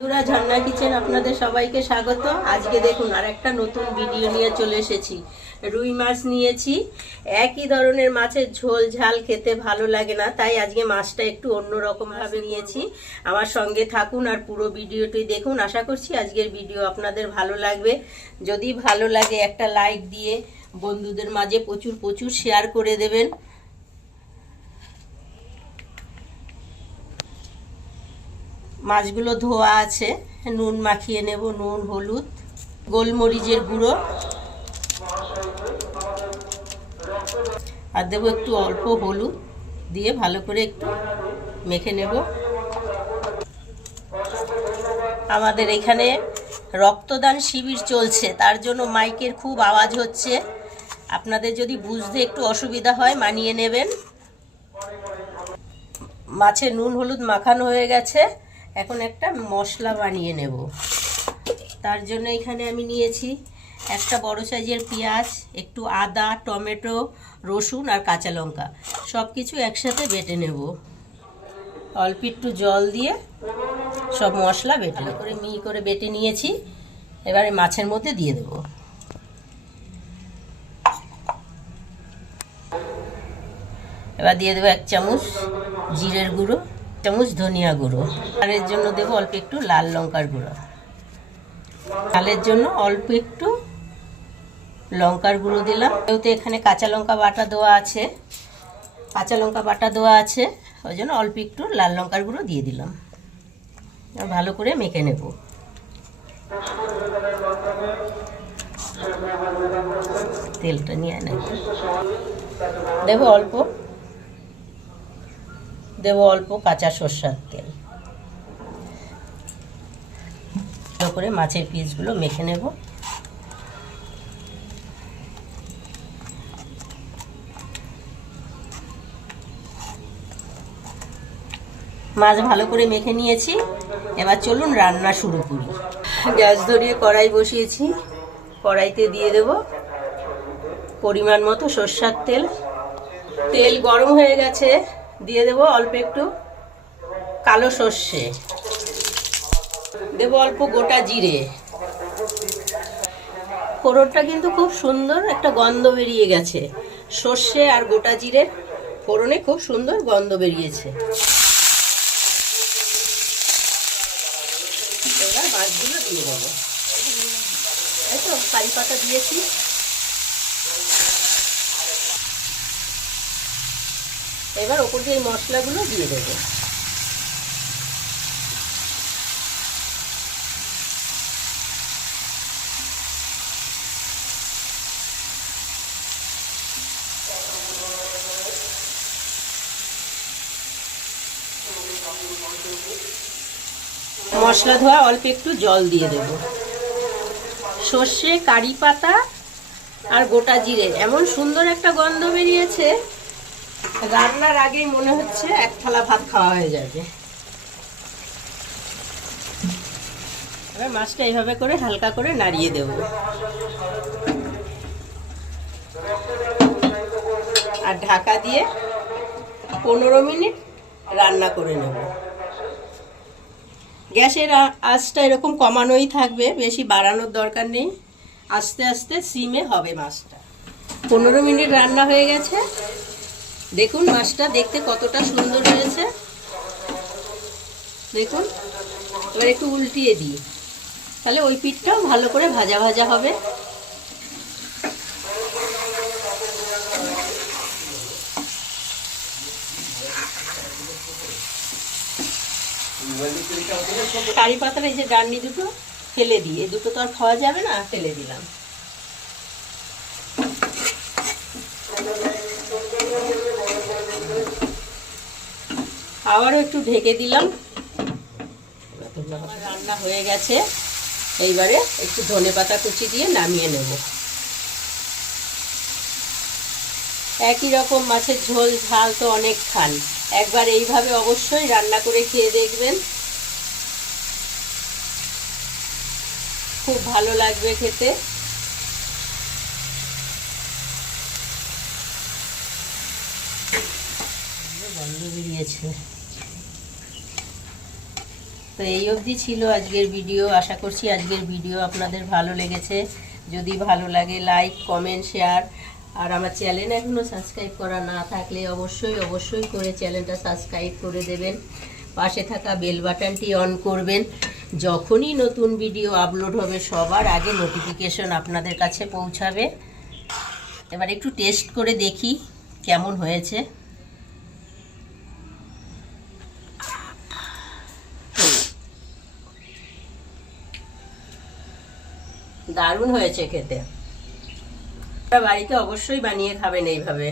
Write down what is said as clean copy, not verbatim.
বন্ধুরা, ঝর্ণা কিচেন আপনাদের সবাইকে স্বাগত। আজকে দেখুন আর একটা নতুন ভিডিও নিয়ে চলে এসেছি। রুই মাছ নিয়েছি। একই ধরনের মাছের ঝোল ঝাল খেতে ভালো লাগে না, তাই আজকে মাছটা একটু অন্যরকম ভাবে নিয়েছি। আমার সঙ্গে থাকুন আর পুরো ভিডিওটি দেখুন। আশা করছি আজকের ভিডিও আপনাদের ভালো লাগবে। যদি ভালো লাগে একটা লাইক দিয়ে বন্ধুদের মাঝে প্রচুর প্রচুর শেয়ার করে দেবেন। মাছগুলো ধোয়া আছে, নুন মাখিয়ে নেব, নুন, হলুদ, গোলমরিচের গুঁড়ো আর দেবো একটু অল্প হলুদ দিয়ে ভালো করে একটু মেখে নেব। আমাদের এখানে রক্তদান শিবির চলছে, তার জন্য মাইকের খুব আওয়াজ হচ্ছে। আপনাদের যদি বুঝতে একটু অসুবিধা হয় মানিয়ে নেবেন। মাছে নুন হলুদ মাখানো হয়ে গেছে, এখন একটা মশলা বানিয়ে নেব। তার জন্য এখানে আমি নিয়েছি একটা বড় সাইজের পেঁয়াজ, একটু আদা, টমেটো, রসুন আর কাঁচা লঙ্কা, সব কিছু একসাথে বেটে নেব। অল্প একটু জল দিয়ে সব মশলা বেটে করে মিহি করে বেটে নিয়েছি। এবারে মাছের মধ্যে দিয়ে দেব। এবার দিয়ে দেবো 1 চামচ জিরের গুঁড়ো, 1 চামচ ধনিয়া গুঁড়ো, আর এর জন্য দেবো অল্প একটু লাল লঙ্কার গুঁড়ো, ঝালের জন্য অল্প একটু লঙ্কার গুঁড়ো দিলাম। যেহেতু এখানে কাঁচা লঙ্কা বাটা দেওয়া আছে, ওই জন্য অল্প একটু লাল লঙ্কার গুঁড়ো দিয়ে দিলাম। ভালো করে মেখে নেব। তেলটা নিয়ে নেব। দেবো অল্প কাঁচা সরষের তেল। ভালো করে মাছের পিসগুলো মেখে নেব। মাছ ভালো করে মেখে নিয়েছি, এবার চলুন রান্না শুরু করি। গ্যাস ধরিয়ে কড়াই বসিয়েছি। কড়াইতে দিয়ে দেব পরিমাণ মতো সরষের তেল। তেল গরম হয়ে গেছে, দিয়ে দেব অল্প একটু কালো সর্ষে, দেব অল্প গোটা জিরে। ফোড়নটা কিন্তু খুব সুন্দর একটা গন্ধ বেরিয়ে গেছে। সর্ষে আর গোটা জিরের ফোড়নে খুব সুন্দর গন্ধ বেরিয়েছে। এবার মাছগুলো দিয়ে দেবো। এই তো কারি পাতা দিয়েছি। এবার ওপর দিয়ে এই মশলাগুলো দিয়ে দেবো। মশলা ধোয়া অল্প একটু জল দিয়ে দেব। সর্ষে, কারি পাতা আর গোটা জিরে এমন সুন্দর একটা গন্ধ বেরিয়েছে, রান্নার আগেই মনে হচ্ছে 1 থালা ভাত খাওয়া হয়ে যাবে। এবার মাছটা এইভাবে করে হালকা করে নাড়িয়ে দেব আর ঢাকা দিয়ে 15 মিনিট রান্না করে নেব। গ্যাসের আঁচটা এরকম কমানোই থাকবে, বেশি বাড়ানোর দরকার নেই। আস্তে আস্তে সিমে হবে মাছটা। 15 মিনিট রান্না হয়ে গেছে। দেখুন মাছটা দেখতে কতটা সুন্দর হয়েছে। দেখুন, এবার একটু উল্টিয়ে দিই, তাহলে ওই পিঠটাও ভালো করে ভাজা ভাজা হবে। কারি পাতার এই যে ডান্ডি দুটো ফেলে দিই, এই দুটো তো আর খাওয়া যাবে না, ফেলে দিলাম। আবারও একটু ঢেকে দিলাম। রান্না হয়ে গেছে। এইবারে একটু ধনেপাতা কুচি দিয়ে নামিয়ে নেব। একই রকম মাছের ঝোল ঝাল তো অনেক খান, একবার এইভাবে অবশ্যই রান্না করে খেয়ে দেখবেন, খুব ভালো লাগবে খেতে। গন্ধ বেরিয়েছে। তো এই অবধি ছিল আজকের ভিডিও। আশা করছি আজকের ভিডিও আপনাদের ভালো লেগেছে। যদি ভালো লাগে লাইক, কমেন্ট, শেয়ার, আর আমার চ্যানেল এখনও সাবস্ক্রাইব করা না থাকলে অবশ্যই করে চ্যানেলটা সাবস্ক্রাইব করে দেবেন। পাশে থাকা বেল বাটনটি অন করবেন। যখনই নতুন ভিডিও আপলোড হবে সবার আগে নোটিফিকেশন আপনাদের কাছে পৌঁছাবে। এবার একটু টেস্ট করে দেখি কেমন হয়েছে। দারুণ হয়েছে খেতে। বাড়িতে অবশ্যই বানিয়ে খাবেন এইভাবে।